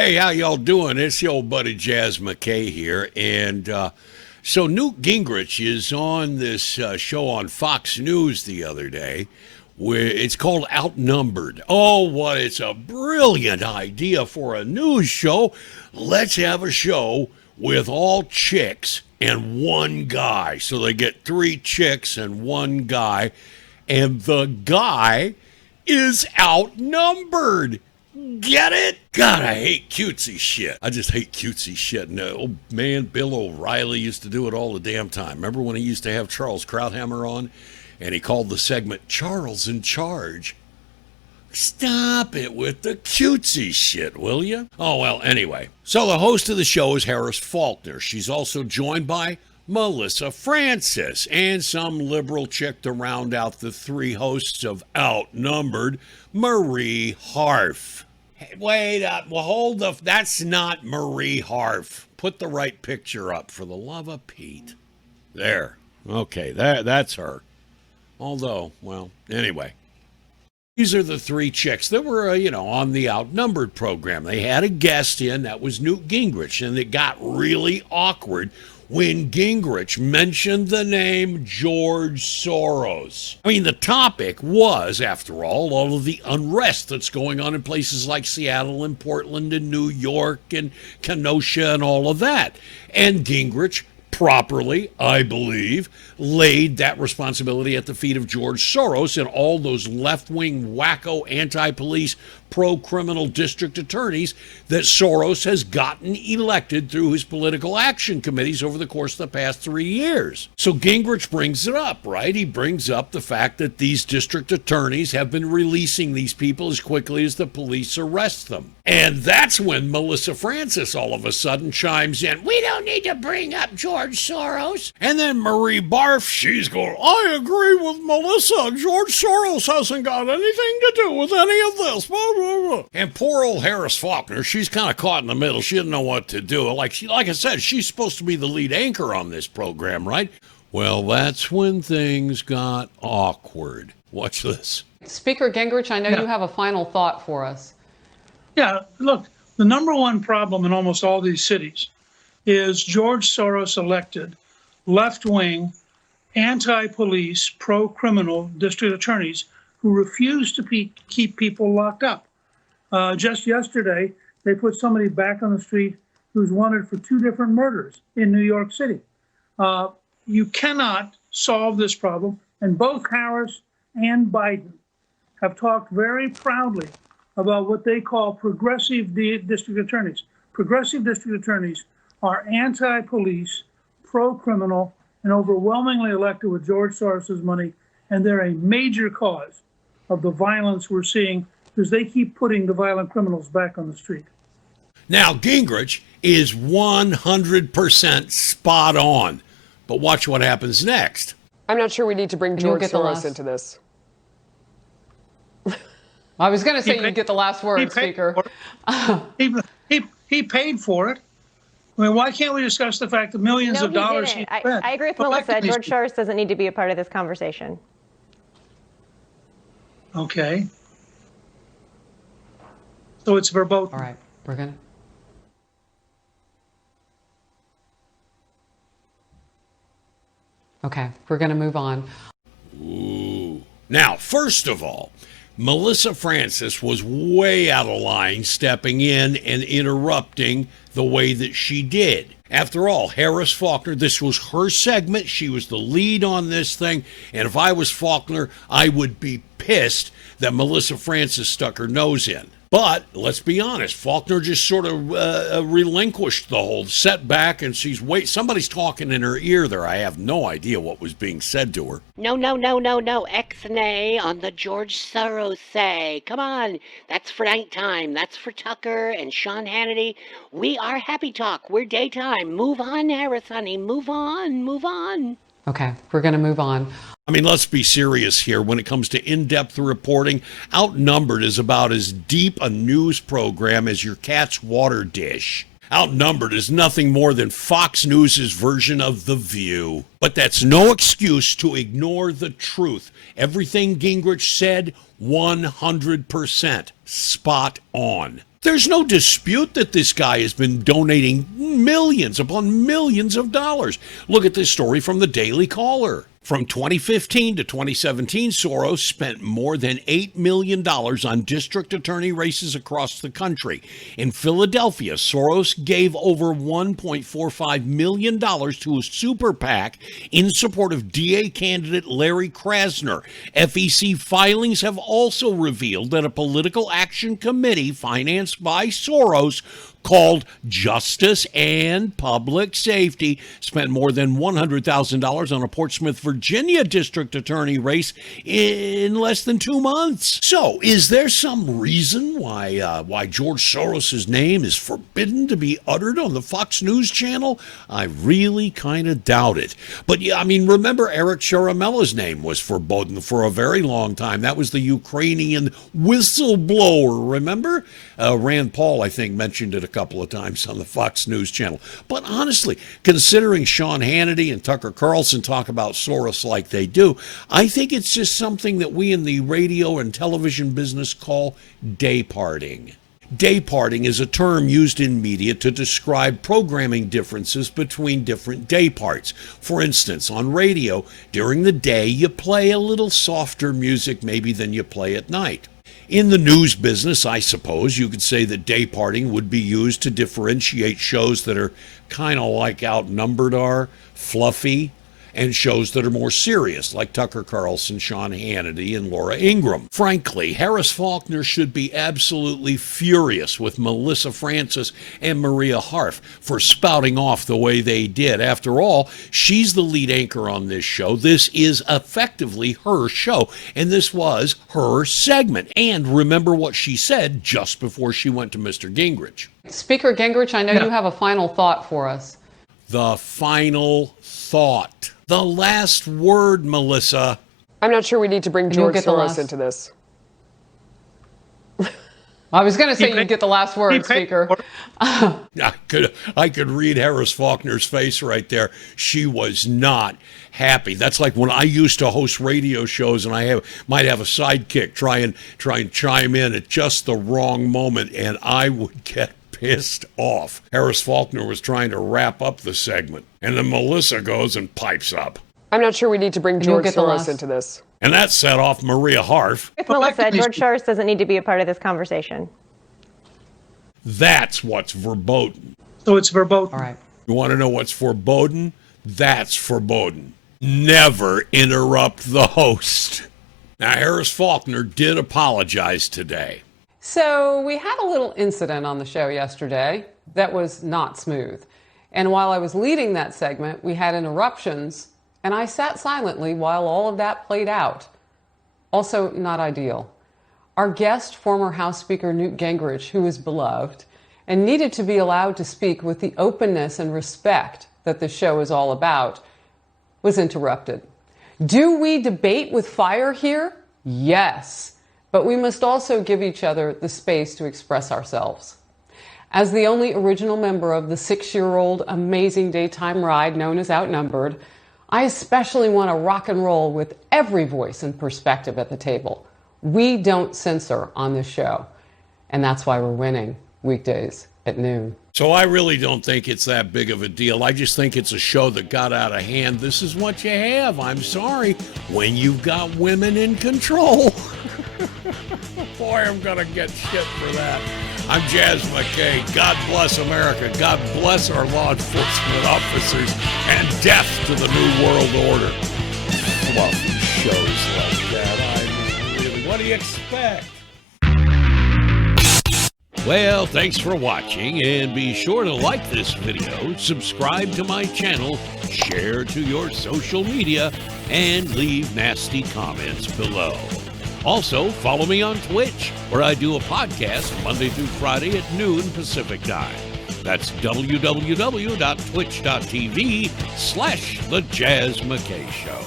Hey, how y'all doing? It's your old buddy Jazz McKay here. And so Newt Gingrich is on this show on Fox News the other day where it's called Outnumbered. Oh, what it's a brilliant idea for a news show. Let's have a show with all chicks and one guy. So they get three chicks and one guy. And the guy is outnumbered. Get it? God, I hate cutesy shit. I just hate cutesy shit. And old man Bill O'Reilly used to do it all the damn time. Remember when he used to have Charles Krauthammer on? And he called the segment Charles in Charge. Stop it with the cutesy shit, will you? Oh, well, anyway. So the host of the show is Harris Faulkner. She's also joined by Melissa Francis and some liberal chick to round out the three hosts of Outnumbered, Marie Harf. Hey, wait up. Well, hold the... That's not Marie Harf. Put the right picture up, for the love of Pete. There. Okay, that's her. Although, well, anyway. These are the three chicks that were, on the Outnumbered program. They had a guest in, that was Newt Gingrich, and it got really awkward when Gingrich mentioned the name George Soros. I mean, the topic was, after all of the unrest that's going on in places like Seattle and Portland and New York and Kenosha and all of that. And Gingrich properly, I believe, laid that responsibility at the feet of George Soros and all those left-wing, wacko, anti-police, pro-criminal district attorneys that Soros has gotten elected through his political action committees over the course of the past 3 years. So Gingrich brings it up, right? He brings up the fact that these district attorneys have been releasing these people as quickly as the police arrest them. And that's when Melissa Francis all of a sudden chimes in, we don't need to bring up George Soros. And then Marie Barf, she's going, I agree with Melissa. George Soros hasn't got anything to do with any of this. And poor old Harris Faulkner, she's kind of caught in the middle. She didn't know what to do. Like I said, she's supposed to be the lead anchor on this program, right? Well, that's when things got awkward. Watch this. Speaker Gingrich, I know you have a final thought for us. Yeah, look, the number one problem in almost all these cities is George Soros elected left-wing, anti-police, pro-criminal district attorneys who refuse to keep people locked up. Just yesterday, they put somebody back on the street who's wanted for 2 different murders in New York City. You cannot solve this problem, and both Harris and Biden have talked very proudly about what they call progressive district attorneys. Progressive district attorneys are anti-police, pro-criminal, and overwhelmingly elected with George Soros's money, and they're a major cause of the violence we're seeing because they keep putting the violent criminals back on the street. Now, Gingrich is 100% spot on, but watch what happens next. I'm not sure we need to bring George Soros into this. I was going to say you get the last word, Speaker. He paid for it. I mean, why can't we discuss the fact that millions of dollars he spent? I agree with Melissa. George Soros doesn't need to be a part of this conversation. Okay. So it's verboten. All right, we're going to. Okay, we're going to move on. Ooh. Now, first of all, Melissa Francis was way out of line stepping in and interrupting the way that she did. After all, Harris Faulkner, this was her segment. She was the lead on this thing. And if I was Faulkner, I would be pissed that Melissa Francis stuck her nose in. But let's be honest, Faulkner just sort of relinquished the whole setback, and somebody's talking in her ear there. I have no idea what was being said to her. No, X-nay on the George Soros say. Come on, that's for nighttime. That's for Tucker and Sean Hannity. We are Happy Talk. We're daytime. Move on, Harris, honey. Move on. Okay, we're going to move on. I mean, let's be serious here. When it comes to in-depth reporting, Outnumbered is about as deep a news program as your cat's water dish. Outnumbered is nothing more than Fox News' version of The View. But that's no excuse to ignore the truth. Everything Gingrich said, 100% spot on. There's no dispute that this guy has been donating millions upon millions of dollars. Look at this story from the Daily Caller. From 2015 to 2017, Soros spent more than $8 million on district attorney races across the country. In Philadelphia, Soros gave over $1.45 million to a super PAC in support of DA candidate Larry Krasner. FEC filings have also revealed that a political action committee financed by Soros called Justice and Public Safety spent more than $100,000 on a Portsmouth, Virginia district attorney race in less than 2 months. So, is there some reason why George Soros' name is forbidden to be uttered on the Fox News channel? I really kind of doubt it. But yeah, I mean, remember Eric Sharamella's name was forbidden for a very long time. That was the Ukrainian whistleblower, remember? Rand Paul, I think, mentioned it a couple of times on the Fox News channel. But honestly, considering Sean Hannity and Tucker Carlson talk about Soros like they do, I think it's just something that we in the radio and television business call day parting. Day parting is a term used in media to describe programming differences between different day parts. For instance, on radio, during the day, you play a little softer music maybe than you play at night. In the news business, I suppose you could say that day parting would be used to differentiate shows that are kind of like Outnumbered are, fluffy, and shows that are more serious, like Tucker Carlson, Sean Hannity, and Laura Ingraham. Frankly, Harris Faulkner should be absolutely furious with Melissa Francis and Maria Harf for spouting off the way they did. After all, she's the lead anchor on this show. This is effectively her show, and this was her segment. And remember what she said just before she went to Mr. Gingrich. Speaker Gingrich, I know you have a final thought for us. The final thought. The last word, Melissa. I'm not sure we need to bring George Soros into this. I was going to say you'd get the last word, Speaker. I could read Harris Faulkner's face right there. She was not happy. That's like when I used to host radio shows and I might have a sidekick try and chime in at just the wrong moment, and I would get pissed off. Harris Faulkner was trying to wrap up the segment, and then Melissa goes and pipes up. I'm not sure we need to bring George Soros into this. And that set off Maria Harf. With Melissa, George Soros doesn't need to be a part of this conversation. That's what's verboten. So it's verboten. All right. You want to know what's verboten? That's verboten. Never interrupt the host. Now, Harris Faulkner did apologize today. So we had a little incident on the show yesterday that was not smooth. And while I was leading that segment, we had interruptions, and I sat silently while all of that played out. Also, not ideal. Our guest, former House Speaker Newt Gingrich, who is beloved and needed to be allowed to speak with the openness and respect that the show is all about, was interrupted. Do we debate with fire here? Yes. But we must also give each other the space to express ourselves. As the only original member of the 6-year-old amazing daytime ride known as Outnumbered, I especially want to rock and roll with every voice and perspective at the table. We don't censor on this show, and that's why we're winning weekdays at noon. So I really don't think it's that big of a deal. I just think it's a show that got out of hand. This is what you have, I'm sorry, when you've got women in control. Boy, I'm going to get shit for that. I'm Jazz McKay. God bless America. God bless our law enforcement officers. And death to the New World Order. Fluffy shows like that. I mean, really, what do you expect? Well, thanks for watching, and be sure to like this video, subscribe to my channel, share to your social media, and leave nasty comments below. Also, follow me on Twitch, where I do a podcast Monday through Friday at noon Pacific time. That's www.twitch.tv/The Jazz McKay Show.